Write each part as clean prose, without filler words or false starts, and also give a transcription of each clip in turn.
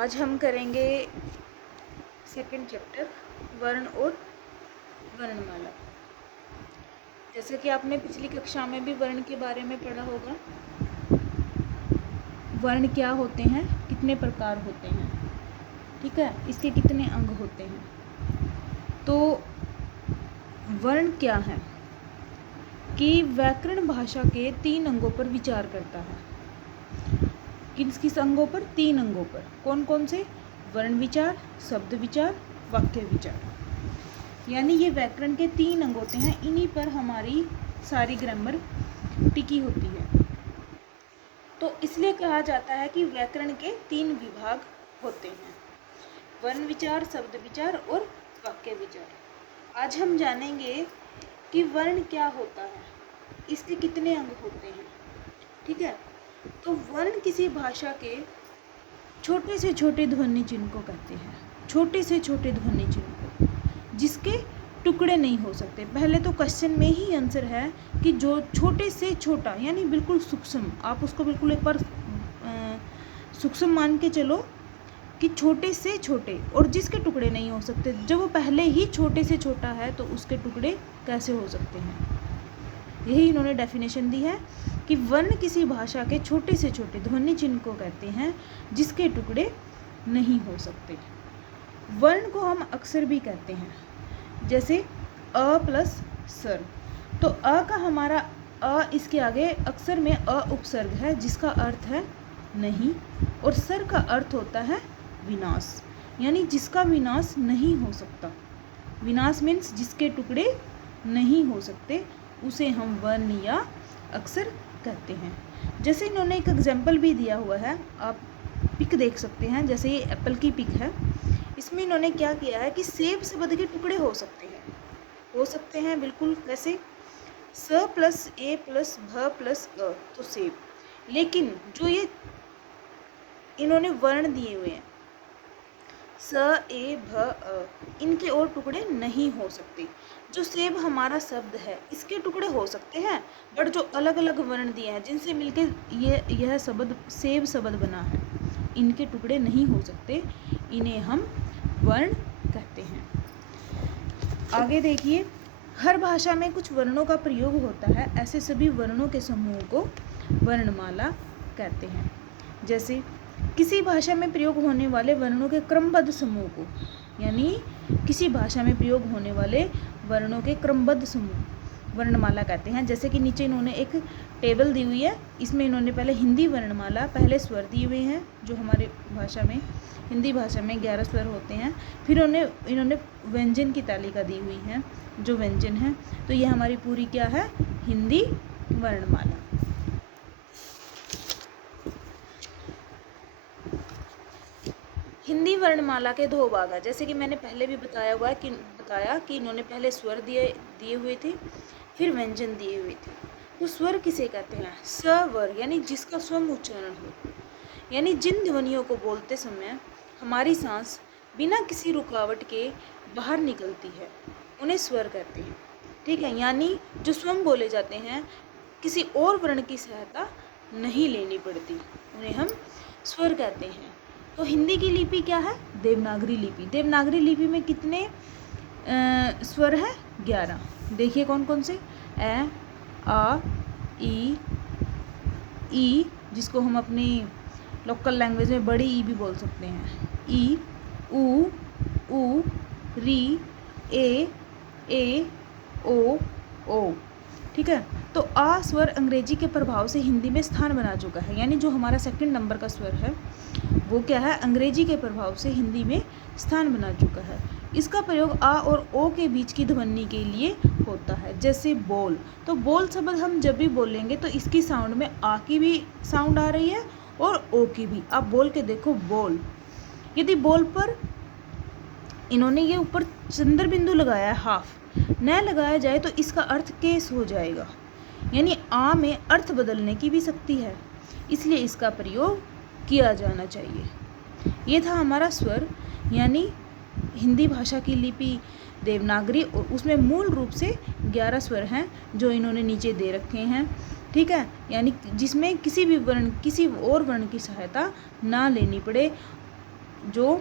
आज हम करेंगे सेकंड चैप्टर वर्ण और वर्णमाला। जैसे कि आपने पिछली कक्षा में भी वर्ण के बारे में पढ़ा होगा। वर्ण क्या होते हैं, कितने प्रकार होते हैं, ठीक है, इसके कितने अंग होते हैं। तो वर्ण क्या है कि व्याकरण भाषा के 3 अंगों पर विचार करता है। किस किस अंगों पर? 3 अंगों पर। कौन कौन से? वर्ण विचार, शब्द विचार, वाक्य विचार। यानी ये व्याकरण के 3 अंग होते हैं, इन्हीं पर हमारी सारी ग्रामर टिकी होती है। तो इसलिए कहा जाता है कि व्याकरण के 3 विभाग होते हैं, वर्ण विचार, शब्द विचार और वाक्य विचार। आज हम जानेंगे कि वर्ण क्या होता है, इसके कितने अंग होते हैं, ठीक है। तो वर्ण किसी भाषा के छोटे से छोटे ध्वनि चिन्ह को कहते हैं, छोटे से छोटे ध्वनि चिन्ह को, जिसके टुकड़े नहीं हो सकते। पहले तो क्वेश्चन में ही आंसर है कि जो छोटे से छोटा यानी बिल्कुल सूक्ष्म, आप उसको बिल्कुल एक बार सूक्ष्म मान के चलो कि छोटे से छोटे और जिसके टुकड़े नहीं हो सकते। जब वो पहले ही छोटे से छोटा है तो उसके टुकड़े कैसे हो सकते हैं। यही इन्होंने डेफिनेशन दी है कि वर्ण किसी भाषा के छोटे से छोटे ध्वनि चिन्ह को कहते हैं जिसके टुकड़े नहीं हो सकते। वर्ण को हम अक्षर भी कहते हैं, जैसे अ प्लस सर। तो अ का हमारा अ, इसके आगे अक्षर में अ उपसर्ग है जिसका अर्थ है नहीं, और सर का अर्थ होता है विनाश, यानी जिसका विनाश नहीं हो सकता। विनाश मीन्स जिसके टुकड़े नहीं हो सकते, उसे हम वर्ण या अक्षर कहते हैं। जैसे इन्होंने एक एग्जाम्पल भी दिया हुआ है, आप पिक देख सकते हैं। जैसे ये एप्पल की पिक है, इसमें इन्होंने क्या किया है कि सेब शब्द के टुकड़े हो सकते हैं बिल्कुल। कैसे? स प्लस ए प्लस भ प्लस अ, तो सेब। लेकिन जो ये इन्होंने वर्ण दिए हुए हैं स ए भ अ, इनके और टुकड़े नहीं हो सकते। जो सेब हमारा शब्द है इसके टुकड़े हो सकते हैं, बट जो अलग अलग वर्ण दिए हैं जिनसे मिलकर यह शब्द सेब शब्द बना है, इनके टुकड़े नहीं हो सकते, इन्हें हम वर्ण कहते हैं। आगे देखिए, हर भाषा में कुछ वर्णों का प्रयोग होता है, ऐसे सभी वर्णों के समूह को वर्णमाला कहते हैं। जैसे किसी भाषा में प्रयोग होने वाले वर्णों के क्रमबद्ध समूह को, यानी किसी भाषा में प्रयोग होने वाले वर्णों के क्रमबद्ध समूह वर्णमाला कहते हैं। जैसे कि नीचे इन्होंने एक टेबल दी हुई है, इसमें इन्होंने पहले हिंदी वर्णमाला, पहले स्वर दिए हुए हैं जो हमारे भाषा में, हिंदी भाषा में 11 स्वर होते हैं। फिर इन्होंने व्यंजन की तालिका दी हुई है, जो व्यंजन है। तो ये हमारी पूरी क्या है? हिंदी वर्णमाला। हिंदी वर्णमाला के 2 भाग हैं, जैसे कि मैंने पहले भी बताया कि इन्होंने पहले स्वर दिए हुए थे, फिर व्यंजन दिए हुए थे। तो स्वर किसे कहते हैं? स्वर यानी जिसका स्वम उच्चारण हो, यानी जिन ध्वनियों को बोलते समय हमारी सांस बिना किसी रुकावट के बाहर निकलती है, उन्हें स्वर कहते हैं, ठीक है। यानी जो स्वम बोले जाते हैं, किसी और वर्ण की सहायता नहीं लेनी पड़ती, उन्हें हम स्वर कहते हैं। तो हिंदी की लिपि क्या है? देवनागरी लिपि। देवनागरी लिपि में कितने स्वर है? 11। देखिए कौन कौन से? ए, आ, ई, जिसको हम अपनी लोकल लैंग्वेज में बड़ी ई भी बोल सकते हैं, ई, उ, री, ए, ओ, ठीक है। तो आ स्वर अंग्रेजी के प्रभाव से हिंदी में स्थान बना चुका है, यानी जो हमारा 2 नंबर का स्वर है वो क्या है? अंग्रेजी के प्रभाव से हिंदी में स्थान बना चुका है। इसका प्रयोग आ और ओ के बीच की ध्वनि के लिए होता है। जैसे बोल, तो बोल शब्द हम जब भी बोलेंगे तो इसकी साउंड में आ की भी साउंड आ रही है और ओ की भी। आप बोल के देखो, बोल। यदि बोल पर इन्होंने ये ऊपर चंद्र बिंदु लगाया है, हाफ न लगाया जाए तो इसका अर्थ केस हो जाएगा, यानी आ में अर्थ बदलने की भी शक्ति है, इसलिए इसका प्रयोग किया जाना चाहिए। ये था हमारा स्वर, यानी हिंदी भाषा की लिपि देवनागरी, और उसमें मूल रूप से 11 स्वर हैं जो इन्होंने नीचे दे रखे हैं, ठीक है। यानी जिसमें किसी और वर्ण की सहायता ना लेनी पड़े, जो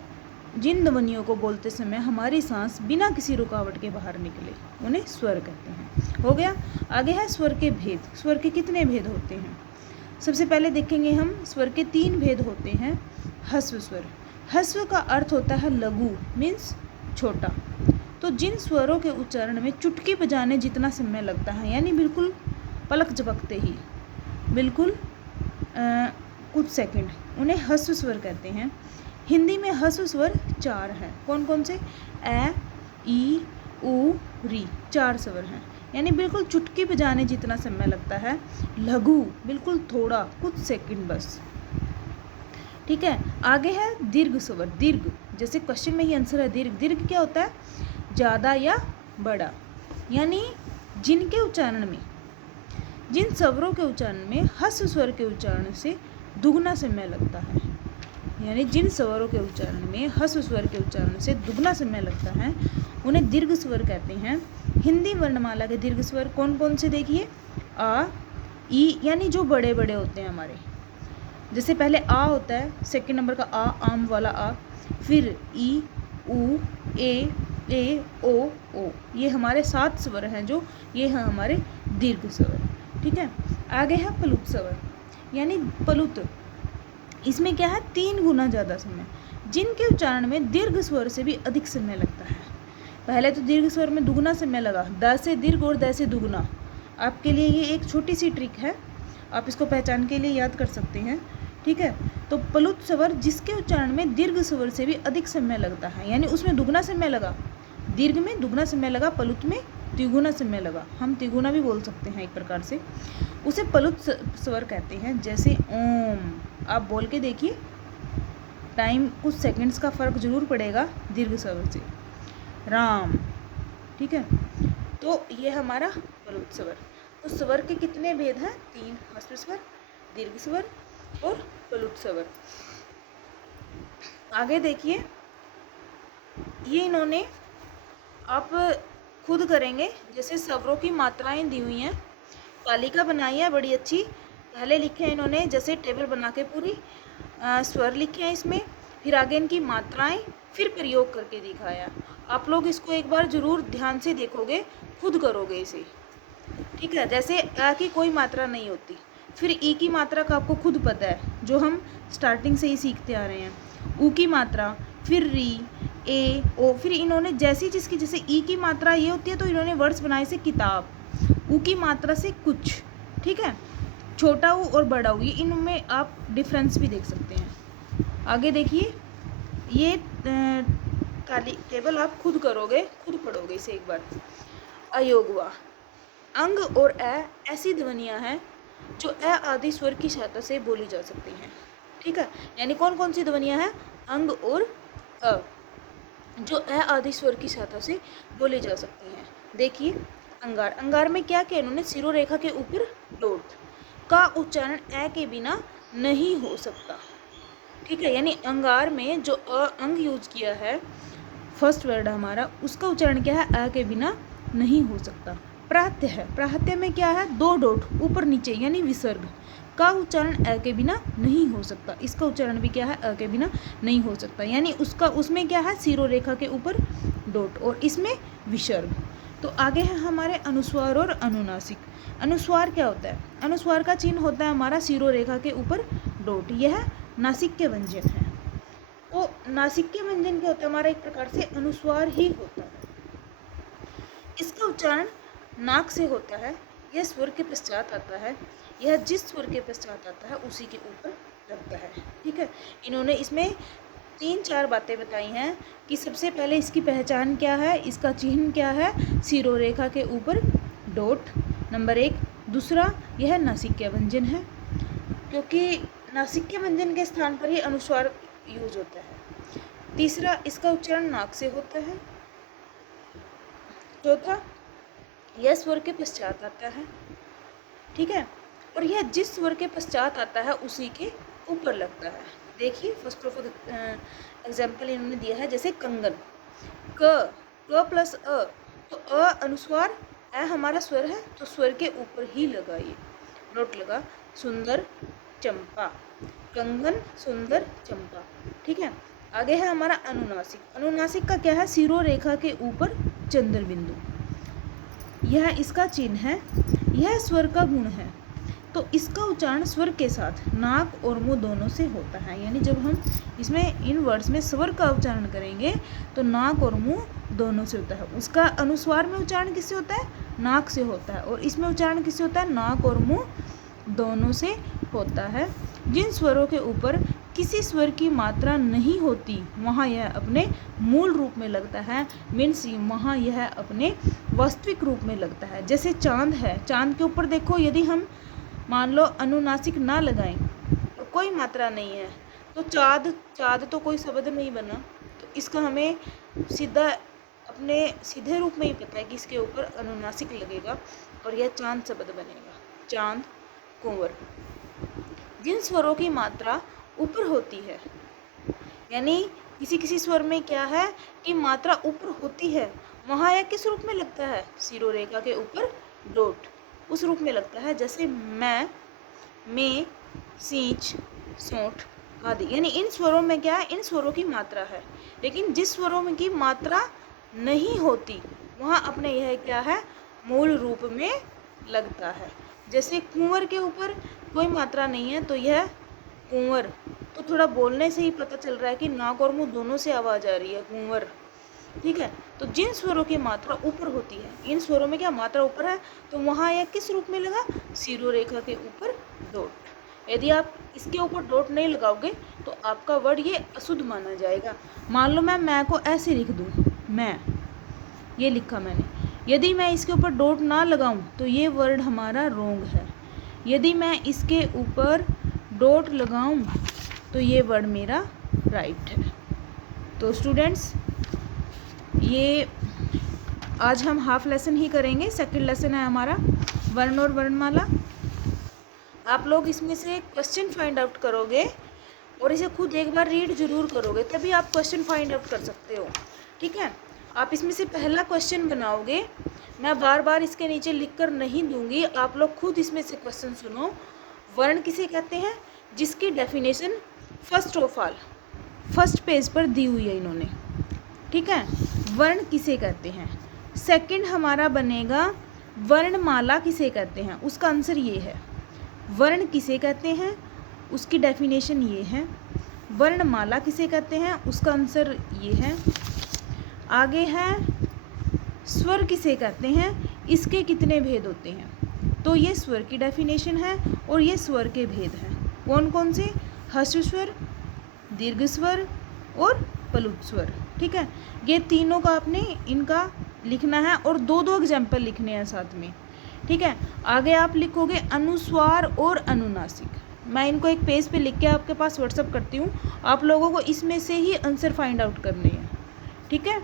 जिन ध्वनियों को बोलते समय हमारी सांस बिना किसी रुकावट के बाहर निकले, उन्हें स्वर कहते हैं। हो गया। आगे है स्वर के भेद। स्वर के कितने भेद होते हैं? सबसे पहले देखेंगे हम, स्वर के 3 भेद होते हैं। ह्रस्व स्वर। ह्रस्व का अर्थ होता है लघु, मीन्स छोटा। तो जिन स्वरों के उच्चारण में चुटकी बजाने जितना समय लगता है, यानी बिल्कुल पलक झपकते ही, बिल्कुल कुछ सेकंड, उन्हें ह्रस्व स्वर कहते हैं। हिंदी में ह्रस्व स्वर 4 हैं। कौन कौन से? ए, ई, उ, री, 4 स्वर हैं। यानी बिल्कुल चुटकी बजाने जितना समय लगता है। लघु, बिल्कुल थोड़ा, कुछ सेकंड बस। ठीक है। आगे है दीर्घ स्वर। दीर्घ, जैसे क्वेश्चन में ही आंसर है दीर्घ। दीर्घ क्या होता है? ज़्यादा या बड़ा। यानी जिनके उच्चारण में, जिन स्वरों के उच्चारण में ह्रस्व स्वर के उच्चारण से दुगना समय लगता है, यानी जिन स्वरों के उच्चारण में ह्रस्व स्वर के उच्चारण से दुगना समय लगता है, उन्हें दीर्घ स्वर कहते हैं। हिंदी वर्णमाला के दीर्घ स्वर कौन कौन से? देखिए, आ, ई, यानी जो बड़े बड़े होते हैं हमारे, जैसे पहले आ होता है, सेकंड नंबर का आ, आम वाला आ, फिर ई, उ, ए, ओ, ये हमारे 7 स्वर हैं, जो ये हैं हमारे दीर्घ स्वर। ठीक है। आगे है प्लुत स्वर, यानी प्लुत। इसमें क्या है? 3 गुना ज़्यादा समय, जिनके उच्चारण में दीर्घ स्वर से भी अधिक समय लगता है। पहले तो दीर्घ स्वर में दुगना समय लगा, द से दीर्घ और द से दुगना। आपके लिए ये एक छोटी सी ट्रिक है, आप इसको पहचान के लिए याद कर सकते हैं। ठीक है। तो प्लुत स्वर जिसके उच्चारण में दीर्घ स्वर से भी अधिक समय लगता है, यानी उसमें दुगना समय लगा, दीर्घ में दुगना समय लगा, प्लुत में तिगुना समय लगा। हम तिगुना भी बोल सकते हैं एक प्रकार से, उसे प्लुत स्वर कहते हैं। जैसे ओम, आप बोल के देखिए, टाइम कुछ सेकंड्स का फर्क जरूर पड़ेगा दीर्घ स्वर से। राम। ठीक है। तो ये हमारा प्लुत स्वर। तो स्वर के कितने भेद हैं? 3, ह्रस्व स्वर, दीर्घ स्वर और प्लुत स्वर। आगे देखिए, ये इन्होंने आप खुद करेंगे, जैसे स्वरों की मात्राएं दी हुई हैं, तालिका बनाई है बड़ी अच्छी। पहले लिखे हैं इन्होंने, जैसे टेबल बना के पूरी स्वर लिखे हैं इसमें, फिर आगे इनकी मात्राएं, फिर प्रयोग करके दिखाया। आप लोग इसको एक बार जरूर ध्यान से देखोगे, खुद करोगे इसे। ठीक है। जैसे अ की कोई मात्रा नहीं होती, फिर ई की मात्रा का आपको खुद पता है, जो हम स्टार्टिंग से ही सीखते आ रहे हैं। ऊ की मात्रा, फिर री, ए, ओ, फिर इन्होंने जैसी जिसकी, जैसे ई की मात्रा ये होती है तो इन्होंने वर्ड्स बनाए से किताब, ऊ की मात्रा से कुछ। ठीक है। छोटा ऊ और बड़ा ऊ, ये इनमें आप डिफरेंस भी देख सकते हैं। आगे देखिए, ये ताली टेबल आप खुद करोगे, खुद पढ़ोगे इसे एक बार। अयोग हुआ। अंग और ए ऐसी ध्वनियाँ हैं जो ए आदि स्वर की सहायता से बोली जा सकती हैं। ठीक है। यानी कौन कौन सी ध्वनियाँ हैं? अंग और अ, जो ए आदि स्वर की सहायता से बोली जा सकती हैं। देखिए, अंगार। अंगार में क्या किया इन्होंने? सिरो रेखा के ऊपर डॉट का उच्चारण ए के बिना नहीं हो सकता। ठीक है। यानी अंगार में जो अंग यूज किया है, फर्स्ट वर्ड हमारा, उसका उच्चारण क्या है? अ के बिना नहीं हो सकता। प्राहत्य है। प्राहत्य में क्या है? 2 डॉट ऊपर नीचे, यानी विसर्ग का उच्चारण अ के बिना नहीं हो सकता। इसका उच्चारण भी क्या है? अ के बिना नहीं हो सकता। यानी उसका, उसमें क्या है? सिरो रेखा के ऊपर डॉट, और इसमें विसर्ग। तो आगे है हमारे अनुस्वार और अनुनासिक। अनुस्वार क्या होता है? अनुस्वार का चिन्ह होता है हमारा सिरो रेखा के ऊपर डॉट, यह नासिक के व्यंजन है। तो नासिक के व्यंजन क्या होता है? हमारा एक प्रकार से अनुस्वार ही होता है। इसका उच्चारण नाक से होता है, यह स्वर के पश्चात आता है, यह जिस स्वर के पश्चात आता है उसी के ऊपर लगता है। ठीक है। इन्होंने इसमें 3-4 बातें बताई हैं कि सबसे पहले इसकी पहचान क्या है, इसका चिन्ह क्या है? सिरो रेखा के ऊपर डॉट, नंबर 1। दूसरा, यह नासिक व्यंजन है, क्योंकि नासिक व्यंजन के स्थान पर ही अनुस्वार यूज होता है। तीसरा, इसका उच्चारण नाक से होता है। चौथा, यह स्वर के पश्चात आता है। ठीक है। और यह जिस स्वर के पश्चात आता है उसी के ऊपर लगता है। देखिए, फर्स्ट ऑफ एग्जाम्पल इन्होंने दिया है, जैसे कंगन, क प्लस अ, तो अ अनुस्वार, अ हमारा स्वर है, तो स्वर के ऊपर ही लगा, ये डॉट लगा। सुंदर चंपा, कंगन, सुंदर चंपा। ठीक है। आगे है हमारा अनुनासिक। अनुनासिक का क्या है? शिरोरेखा के ऊपर चंद्र बिंदु, यह इसका चिन्ह है। यह स्वर का गुण है, तो इसका उच्चारण स्वर के साथ नाक और मुंह दोनों से होता है। यानी जब हम इसमें इन वर्ड्स में स्वर का उच्चारण करेंगे तो नाक और मुंह दोनों से होता है। उसका अनुस्वार में उच्चारण किससे होता है? नाक से होता है। और इसमें उच्चारण किससे होता है? नाक और मुंह दोनों से होता है। जिन स्वरों के ऊपर किसी स्वर की मात्रा नहीं होती वहाँ यह अपने मूल रूप में लगता है, मीन्स वहाँ यह अपने वास्तविक रूप में लगता है। जैसे चांद है, चांद के ऊपर देखो, यदि हम मान लो अनुनासिक ना लगाएं और कोई मात्रा नहीं है तो चाँद तो कोई शब्द नहीं बना, तो इसका हमें सीधा अपने सीधे रूप में ही पता है कि इसके ऊपर अनुनासिक लगेगा और यह चांद शब्द बनेगा, चांद, कुंवर। जिन स्वरों की मात्रा ऊपर होती है, यानी किसी स्वर में क्या है कि मात्रा ऊपर होती है, वहाँ यह किस रूप में लगता है? शिरोरेखा के ऊपर डॉट, उस रूप में लगता है। जैसे मैं, में, सींच, सोंठ आदि। यानी इन स्वरों में क्या है? इन स्वरों की मात्रा है। लेकिन जिस स्वरों में की मात्रा नहीं होती वहाँ अपने यह क्या है? मूल रूप में लगता है। जैसे कुंवर के ऊपर कोई मात्रा नहीं है तो यह कुंवर, तो थोड़ा बोलने से ही पता चल रहा है कि नाक और मुंह दोनों से आवाज़ आ रही है, कुंवर। ठीक है, तो जिन स्वरों की मात्रा ऊपर होती है, इन स्वरों में क्या मात्रा ऊपर है, तो वहाँ यह किस रूप में लगा? शिरोरेखा के ऊपर डॉट। यदि आप इसके ऊपर डॉट नहीं लगाओगे तो आपका वर्ड ये अशुद्ध माना जाएगा। मान लो मैं को ऐसे लिख दूँ, मैं, ये लिखा मैंने, यदि मैं इसके ऊपर डॉट ना लगाऊं तो ये वर्ड हमारा रॉन्ग है। यदि मैं इसके ऊपर डॉट लगाऊं तो ये वर्ड मेरा राइट है। तो स्टूडेंट्स, ये आज हम हाफ लेसन ही करेंगे। सेकंड लेसन है हमारा वर्ण और वर्णमाला। आप लोग इसमें से क्वेश्चन फाइंड आउट करोगे और इसे खुद एक बार रीड जरूर करोगे, तभी आप क्वेश्चन फाइंड आउट कर सकते हो। ठीक है, आप इसमें से पहला क्वेश्चन बनाओगे, मैं बार बार इसके नीचे लिख कर नहीं दूंगी, आप लोग खुद इसमें से क्वेश्चन सुनो। वर्ण किसे कहते हैं? जिसकी definition first of all first page पर दी हुई है इन्होंने। ठीक है, वर्ण किसे कहते हैं। सेकंड हमारा बनेगा वर्णमाला किसे कहते हैं, उसका आंसर ये है। वर्ण किसे कहते हैं, उसकी डेफिनेशन ये है। वर्णमाला किसे कहते हैं, उसका आंसर ये है। आगे है स्वर किसे कहते हैं, इसके कितने भेद होते हैं। तो ये स्वर की डेफिनेशन है और ये स्वर के भेद हैं। कौन कौन से? ह्रस्व स्वर, दीर्घ स्वर और प्लुत स्वर। ठीक है, ये तीनों का आपने इनका लिखना है और दो दो एग्जाम्पल लिखने हैं साथ में। ठीक है, आगे आप लिखोगे अनुस्वार और अनुनासिक। मैं इनको एक पेज पे लिख के आपके पास व्हाट्सअप करती हूँ, आप लोगों को इसमें से ही आंसर फाइंड आउट करने हैं। ठीक है,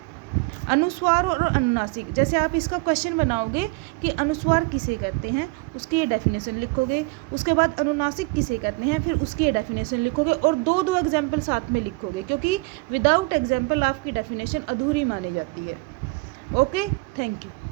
अनुस्वार और अनुनासिक। जैसे आप इसका क्वेश्चन बनाओगे कि अनुस्वार किसे कहते हैं, उसकी ये डेफिनेशन लिखोगे, उसके बाद अनुनासिक किसे कहते हैं, फिर उसकी ये डेफिनेशन लिखोगे और दो दो एग्जाम्पल साथ में लिखोगे, क्योंकि विदाउट एग्जाम्पल आपकी डेफिनेशन अधूरी मानी जाती है। Okay, thank you.